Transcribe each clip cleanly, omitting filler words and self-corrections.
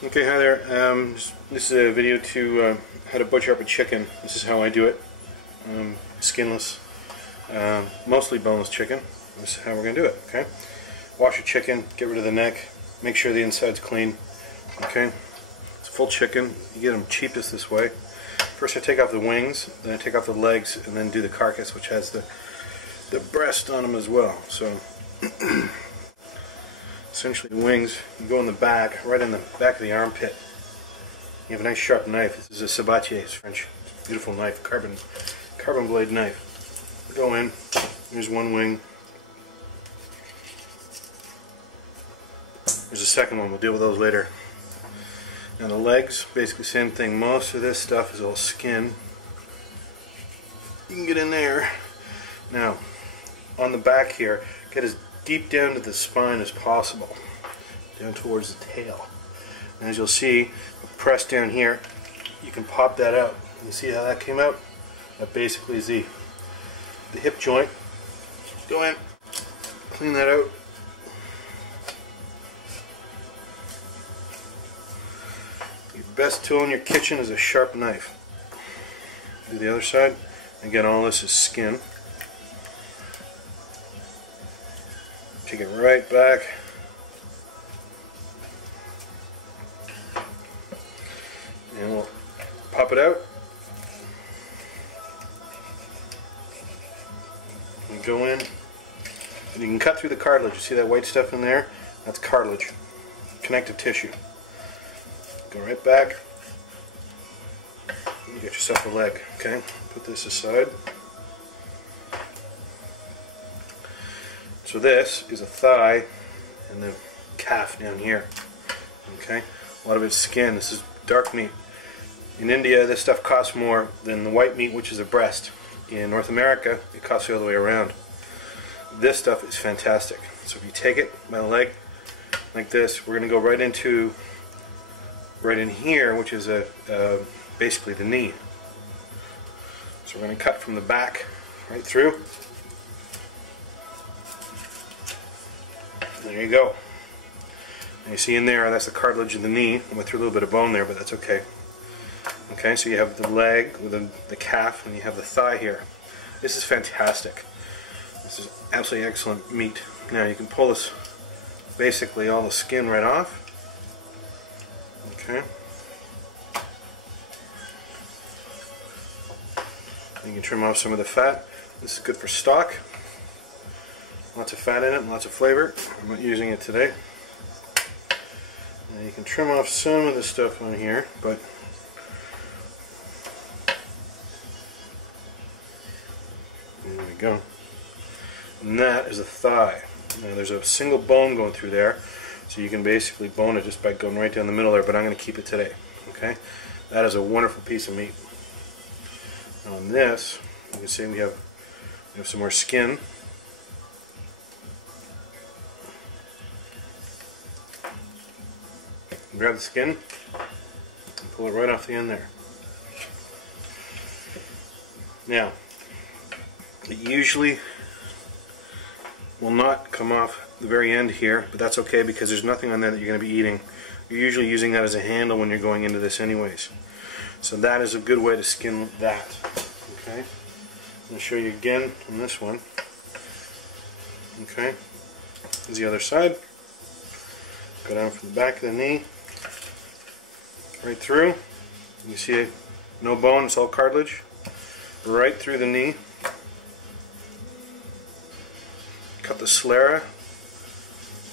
Okay, hi there. This is a video to how to butcher up a chicken. This is how I do it. Skinless, mostly boneless chicken. This is how we're going to do it. Okay, wash your chicken, get rid of the neck, make sure the inside's clean. Okay, it's full chicken. You get them cheapest this way. First I take off the wings, then I take off the legs, and then do the carcass, which has the breast on them as well. So essentially the wings, you go in the back, right in the back of the armpit. You have a nice sharp knife. This is a sabatier, it's French. Beautiful knife, carbon blade knife. Go in, here's one wing. There's a second one, we'll deal with those later. Now the legs, basically same thing. Most of this stuff is all skin. You can get in there. Now, on the back here, get as deep down to the spine as possible, down towards the tail. And as you'll see, press down here, you can pop that out. You see how that came out? That basically is the hip joint. Go in, clean that out. Your best tool in your kitchen is a sharp knife. Do the other side. Again, all this is skin. Take it right back. And we'll pop it out. And go in. And you can cut through the cartilage. You see that white stuff in there? That's cartilage. Connective tissue. Go right back. And you get yourself a leg. Okay? Put this aside. So this is a thigh and the calf down here. Okay? A lot of it's skin. This is dark meat. In India, this stuff costs more than the white meat, which is a breast. In North America, it costs the other way around. This stuff is fantastic. So if you take it by the leg, like this, we're going to go right in here, which is basically the knee. So we're going to cut from the back right through. There you go. And you see in there, that's the cartilage of the knee. I went through a little bit of bone there, but that's okay. Okay, so you have the leg with the calf, and you have the thigh here. This is fantastic. This is absolutely excellent meat. Now you can pull this, basically all the skin right off. Okay. You can trim off some of the fat. This is good for stock. Lots of fat in it and lots of flavor. I'm not using it today. Now you can trim off some of the stuff on here, but there we go. And that is a thigh. Now there's a single bone going through there, so you can basically bone it just by going right down the middle there, but I'm going to keep it today. Okay? That is a wonderful piece of meat. On this, you can see we have some more skin. Grab the skin and pull it right off the end there. Now, it usually will not come off the very end here, but that's okay because there's nothing on there that you're going to be eating. You're usually using that as a handle when you're going into this anyways. So that is a good way to skin that. Okay? I'm going to show you again on this one. Okay? Here's the other side. Go down from the back of the knee. Right through. You see it, no bone, it's all cartilage. Right through the knee. Cut the sclera,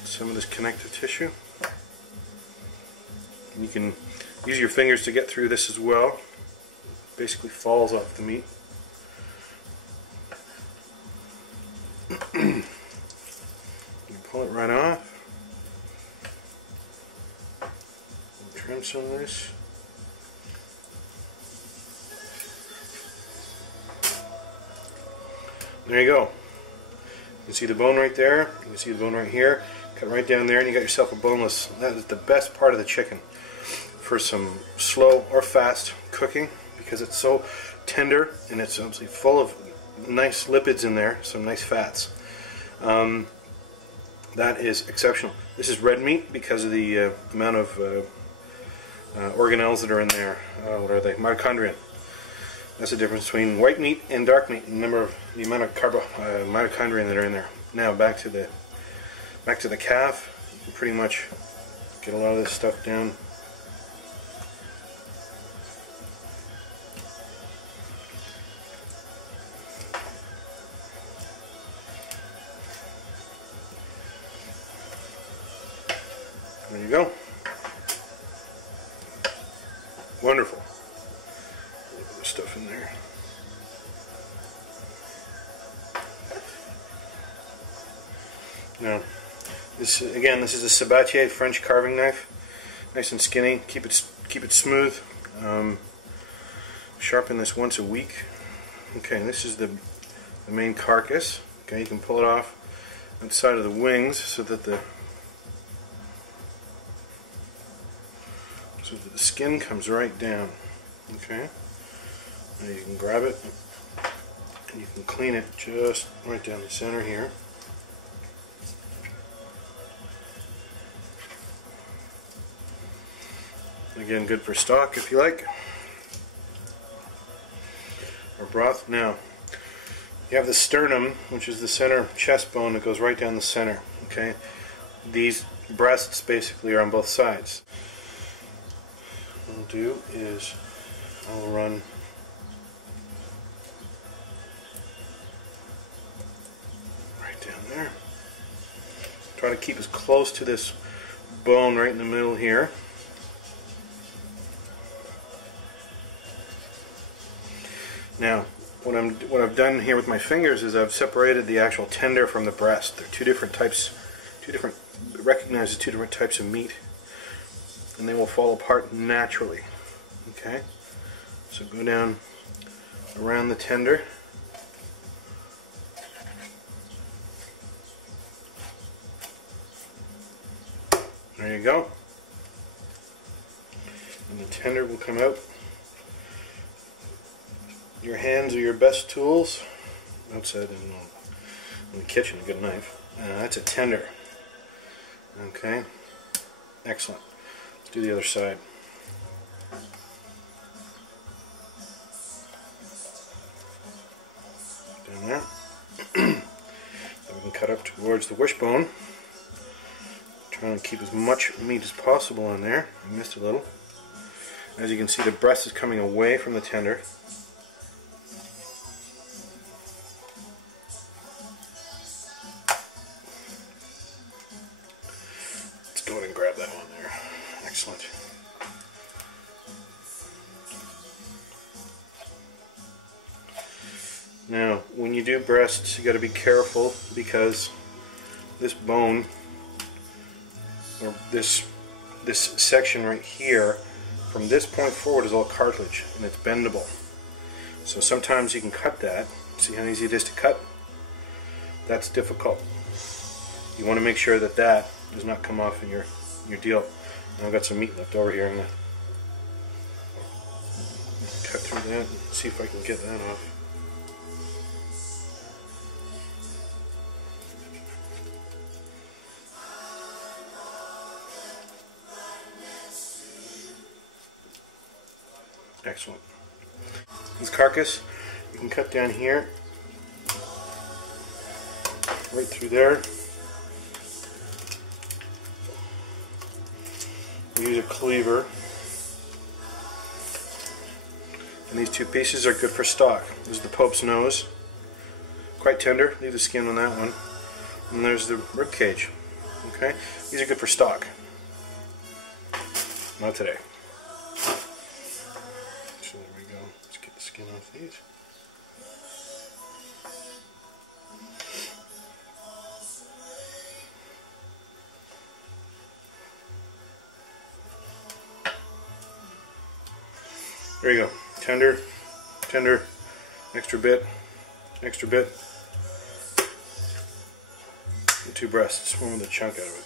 some of this connective tissue. And you can use your fingers to get through this as well. Basically falls off the meat. You pull it right off. Trim some of this. There you go. You can see the bone right there. You can see the bone right here. Cut right down there and you got yourself a boneless. That is the best part of the chicken for some slow or fast cooking because it's so tender and it's obviously full of nice lipids in there, some nice fats. That is exceptional. This is red meat because of the amount of organelles that are in there. What are they? Mitochondria. That's the difference between white meat and dark meat. The amount of mitochondria that are in there. Now back to the calf. You can pretty much get a lot of this stuff down. There you go. Wonderful. A little bit of stuff in there. Now, this is a Sabatier French carving knife. Nice and skinny. Keep it smooth. Sharpen this once a week. Okay, this is the main carcass. Okay, you can pull it off on the side of the wings so that the skin comes right down. Okay, now you can grab it and you can clean it just right down the center here. Again, good for stock if you like, or broth. Now, you have the sternum, which is the center chest bone that goes right down the center. Okay, these breasts basically are on both sides. What I'll do is I'll run right down there. Try to keep as close to this bone right in the middle here. Now, what I've done here with my fingers is I've separated the actual tender from the breast. They're two different types. Recognize as two different types of meat, and they will fall apart naturally. Okay, so go down around the tender. There you go. And the tender will come out. Your hands are your best tools. Outside in the kitchen, a good knife. That's a tender. Okay, excellent. Let's do the other side. Down there. Then we can cut up towards the wishbone. Trying to keep as much meat as possible in there. I missed a little. As you can see, the breast is coming away from the tender. Let's go ahead and grab that one there. Excellent. Now, when you do breasts, you got to be careful because this bone, or this section right here, from this point forward is all cartilage and it's bendable. So sometimes you can cut that. See how easy it is to cut? That's difficult. You want to make sure that that does not come off in your deal. Now I've got some meat left over here. I'm going to cut through that and see if I can get that off. Excellent. This carcass, you can cut down here, right through there. We use a cleaver. And these two pieces are good for stock. This is the Pope's nose. Quite tender. Leave the skin on that one. And there's the rib cage. Okay? These are good for stock. Not today. So there we go. Let's get the skin off these. There you go. Tender, tender, extra bit, and two breasts, one with a chunk out of it.